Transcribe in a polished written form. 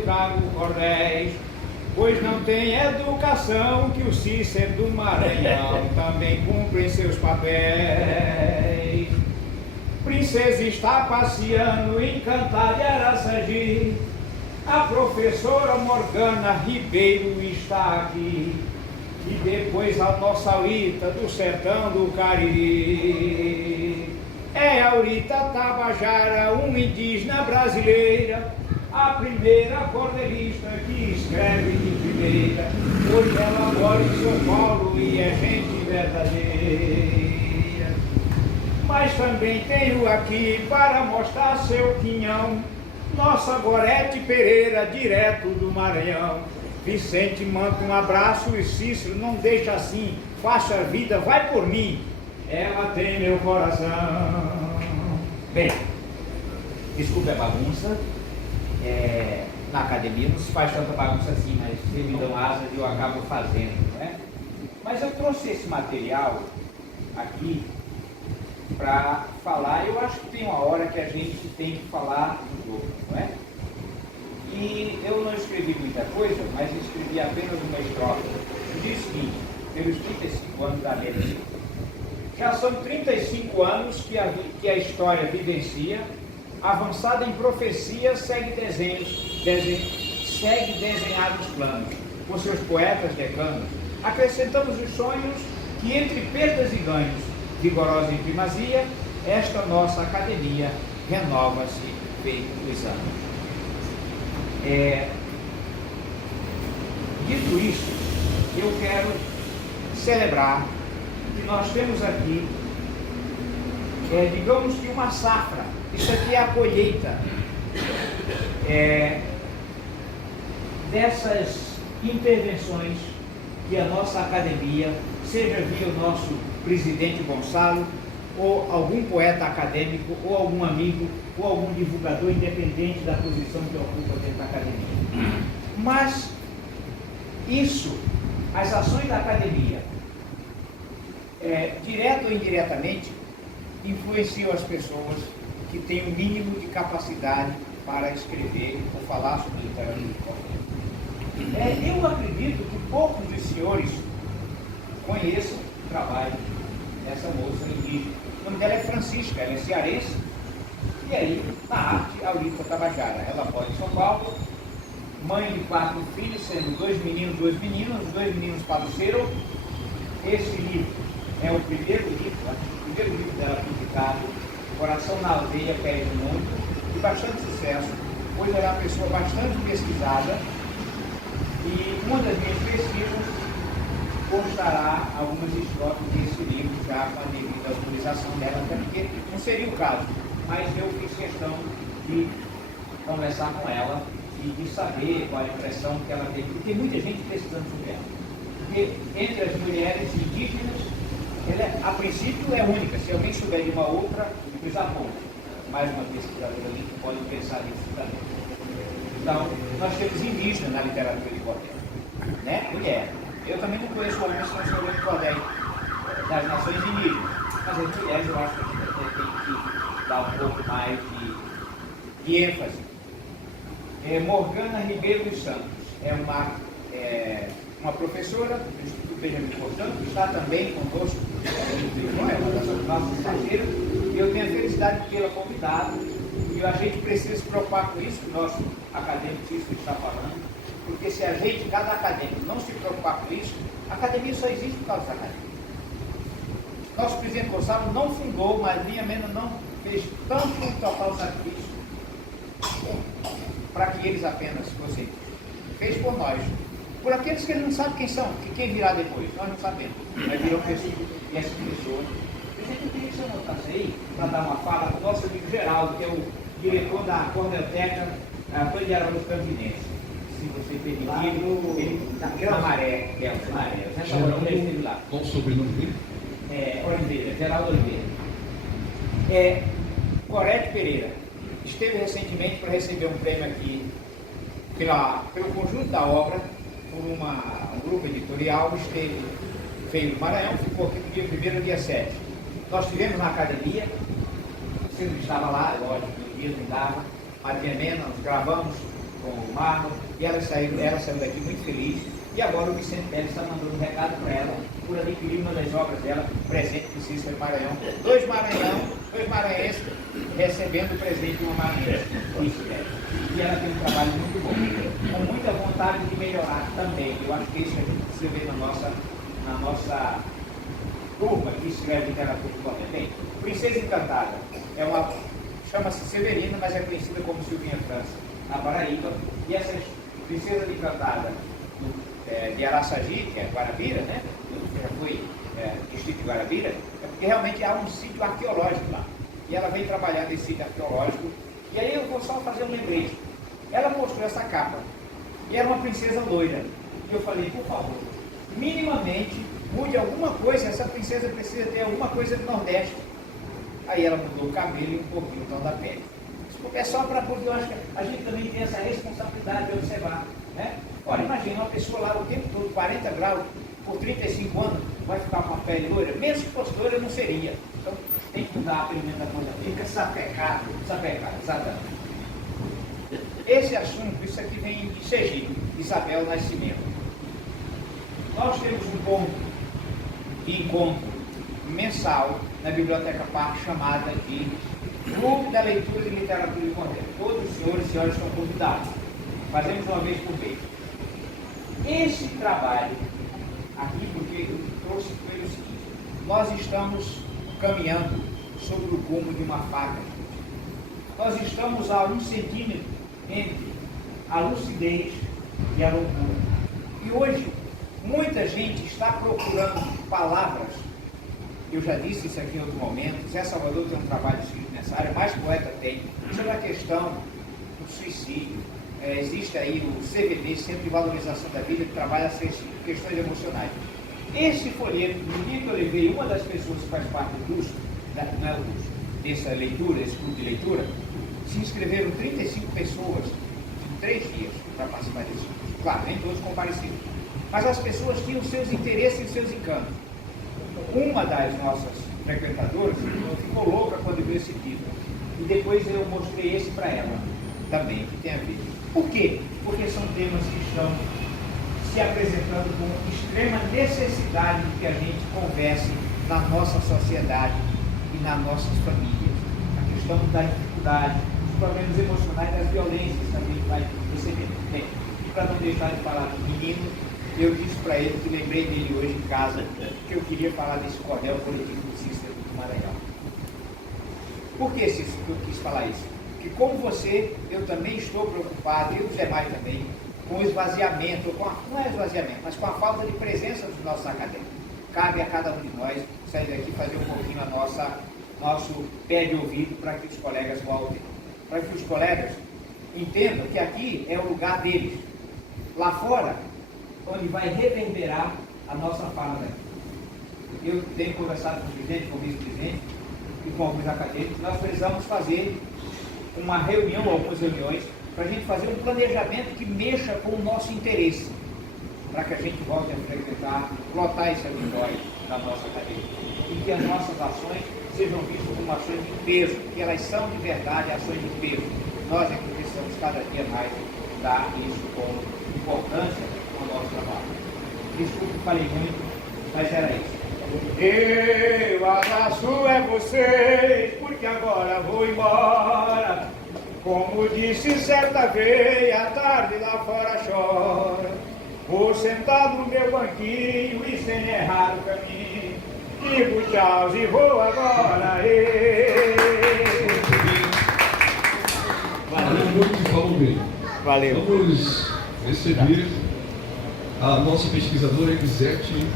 eu trago cordéis, pois não tem educação que o Cícero do Maranhão também cumpre em seus papéis. Princesa está passeando encantada de Araçagi, a professora Morgana Ribeiro está aqui, e depois a nossa Aurita do sertão do Cariri. É a Aurita Tabajara, uma indígena brasileira, a primeira cordelista que escreve de primeira. Hoje ela mora em São Paulo e é gente verdadeira. Mas também tenho aqui para mostrar seu quinhão, nossa Gorete Pereira, direto do Maranhão. Vicente manda um abraço e Cícero não deixa assim, faça a vida, vai por mim, ela tem meu coração. Bem, desculpe a bagunça, na academia não se faz tanta bagunça assim, mas vocês me dão asas e eu acabo fazendo, né? Mas eu trouxe esse material aqui para falar. Eu acho que tem uma hora que a gente tem que falar dos outros, não é? E eu não escrevi muita coisa, mas escrevi apenas uma estrofe. Diz o seguinte: pelos 35 anos da lei, já são 35 anos que a história vivencia, avançada em profecia, segue desenhados planos, com seus poetas decanos, acrescentamos os sonhos que entre perdas e ganhos, vigorosa em primazia, esta nossa academia renova-se feito os anos. Dito isso, eu quero celebrar que nós temos aqui, digamos que uma safra. Isso aqui é a colheita dessas intervenções que a nossa academia, seja via o nosso presidente Gonçalo, ou algum poeta acadêmico, ou algum amigo, ou algum divulgador, independente da posição que ocupa dentro da academia. Mas isso, as ações da academia, direto ou indiretamente, influenciam as pessoas que têm o mínimo de capacidade para escrever ou falar sobre literatura de qualquer. Eu acredito que poucos dos senhores conheçam o trabalho dessa moça indígena. O nome dela é Francisca, ela é cearense, e aí, na arte, Aurita Tabajara. Ela mora em São Paulo, mãe de 4 filhos, sendo 2 meninos, 2 meninas, os 2 meninos padeceram. Esse livro é o primeiro livro dela publicado, Coração na Aldeia Pede Muito, de bastante sucesso, pois ela é uma pessoa bastante pesquisada, e uma das minhas pesquisas constará algumas estrofes desse livro, já com a devida autorização dela, até porque não seria o caso, mas eu fiz questão de conversar com ela e de saber qual a impressão que ela teve, porque tem muita gente pesquisando sobre ela. Porque entre as mulheres indígenas, ela, a princípio, é única. Se alguém souber de uma outra, precisa pouco. Mais uma pesquisadora ali que pode pensar nisso também. Então, nós temos indígena na literatura de cordel, né? Mulher. Eu também não conheço homens que estão escrevendo cordel das nações indígenas, mas as mulheres eu acho que a gente tem que dar um pouco mais de ênfase. Morgana Ribeiro dos Santos é uma professora do Instituto Benjamin Constant, está também conosco, é uma das nossas parceiras, e eu tenho a felicidade de tê-la convidado, e a gente precisa se preocupar com isso, que o nosso acadêmico está falando, porque se a gente, cada acadêmico, não se preocupar com isso, a academia só existe por causa dos acadêmicos. Nosso presidente Gonçalo não fundou, mas Linha Mena não fez tanto total sacrifício para que eles apenas fossem. Fez por nós. Por aqueles que ele não sabe quem são, que quem virá depois, nós não sabemos. Mas virou pessoas, e essas pessoas. Eu queria que você anotasse aí, para dar uma fala, do nosso amigo Geraldo, que é o diretor da Cordelteca Antônio de Araújo Campinense. Se você permitir, na Maré, lá. Qual o sobrenome dele? Oliveira, Geraldo Oliveira. Gorete Pereira esteve recentemente para receber um prêmio aqui pelo conjunto da obra, por um grupo editorial, veio do Maranhão, ficou aqui do dia 1º ao dia 7. Nós estivemos na academia, você não estava lá, lógico, no dia não dava, Maria Mena, nós gravamos com o Marlon, e ela saiu daqui muito feliz. E agora o Vicente Pérez está mandando um recado para ela, por adquirir uma das obras dela, presente do Cícero Maranhão. Dois maranhenses recebendo o presente de uma maranhense. E ela tem um trabalho muito bom, com muita vontade de melhorar também. Eu acho que isso a gente precisa ver na nossa turma que escreve literatura de bem. Princesa Encantada chama-se Severina, mas é conhecida como Silvinha França, na Paraíba. E essa Princesa Encantada de Araçagi, que é Guarabira, né? Já foi distrito de Guarabira, é porque realmente há um sítio arqueológico lá. E ela vem trabalhar nesse sítio arqueológico. E aí eu vou só fazer um lembrete. Ela mostrou essa capa. E era uma princesa loira. E eu falei, por favor, minimamente mude alguma coisa, essa princesa precisa ter alguma coisa do Nordeste. Aí ela mudou o cabelo e um pouquinho o tom da pele. Isso é só para, porque eu acho que a gente também tem essa responsabilidade de observar, né? Olha, imagina uma pessoa lá o tempo todo, 40 graus, por 35 anos, vai ficar com a pele loira? Mesmo que fosse loira, não seria. Então, tem que mudar a alimentação, fica sapecado, exatamente. Esse assunto, isso aqui vem de Sergipe, Isabel Nascimento. Nós temos um ponto de encontro mensal na Biblioteca Parque chamada de Clube da Leitura de Literatura e Conteúdo. Todos os senhores e senhoras estão convidados. Fazemos uma vez por mês. Esse trabalho aqui, porque eu trouxe foi o seguinte: nós estamos caminhando sobre o gume de uma faca. Nós estamos a 1 centímetro entre a lucidez e a loucura. E hoje, muita gente está procurando palavras. Eu já disse isso aqui em outro momento. Zé Salvador tem um trabalho escrito nessa área, mais poeta tem, sobre a questão do suicídio. Existe aí o CVV, Centro de Valorização da Vida, que trabalha essas questões emocionais. Esse folheto, no dia que eu levei uma das pessoas que faz parte do curso, não é o curso, dessa leitura, esse clube de leitura, se inscreveram 35 pessoas em 3 dias para participar desse curso. Claro, nem todos compareceram. Mas as pessoas tinham seus interesses e seus encantos. Uma das nossas frequentadoras ficou louca quando viu esse título. E depois eu mostrei esse para ela também, que tem a ver. Por quê? Porque são temas que estão se apresentando com extrema necessidade de que a gente converse na nossa sociedade e nas nossas famílias. A questão da dificuldade, dos problemas emocionais, das violências também vai receber. Bem, e para não deixar de falar do menino, eu disse para ele que lembrei dele hoje em casa, que eu queria falar desse cordel coletivo do Cícero do Maranhão. Por que, Cícero, que eu quis falar isso? Porque como você, eu também estou preocupado, e o Zé Maio também, com o esvaziamento, não é esvaziamento, mas com a falta de presença dos nossos acadêmicos. Cabe a cada um de nós sair daqui e fazer um pouquinho nosso pé de ouvido para que os colegas voltem. Para que os colegas entendam que aqui é o lugar deles. Lá fora, onde vai reverberar a nossa fala. Eu tenho conversado com o presidente, com o vice-presidente e com alguns acadêmicos. Nós precisamos fazer uma reunião, algumas reuniões, para a gente fazer um planejamento que mexa com o nosso interesse, para que a gente volte a frequentar, lotar esse auditório da nossa academia. E que as nossas ações sejam vistas como ações de peso, que elas são de verdade ações de peso. Nós é que precisamos cada dia mais dar isso com importância ao nosso trabalho. Desculpe que falei muito, mas era isso. Eu abraço vocês, porque agora vou embora. Como disse certa vez, a tarde lá fora chora. Vou sentar no meu banquinho e sem errar o caminho. Digo tchau e vou agora. Valeu muito, falou bem. Valeu. Vamos receber a nossa pesquisadora Elisete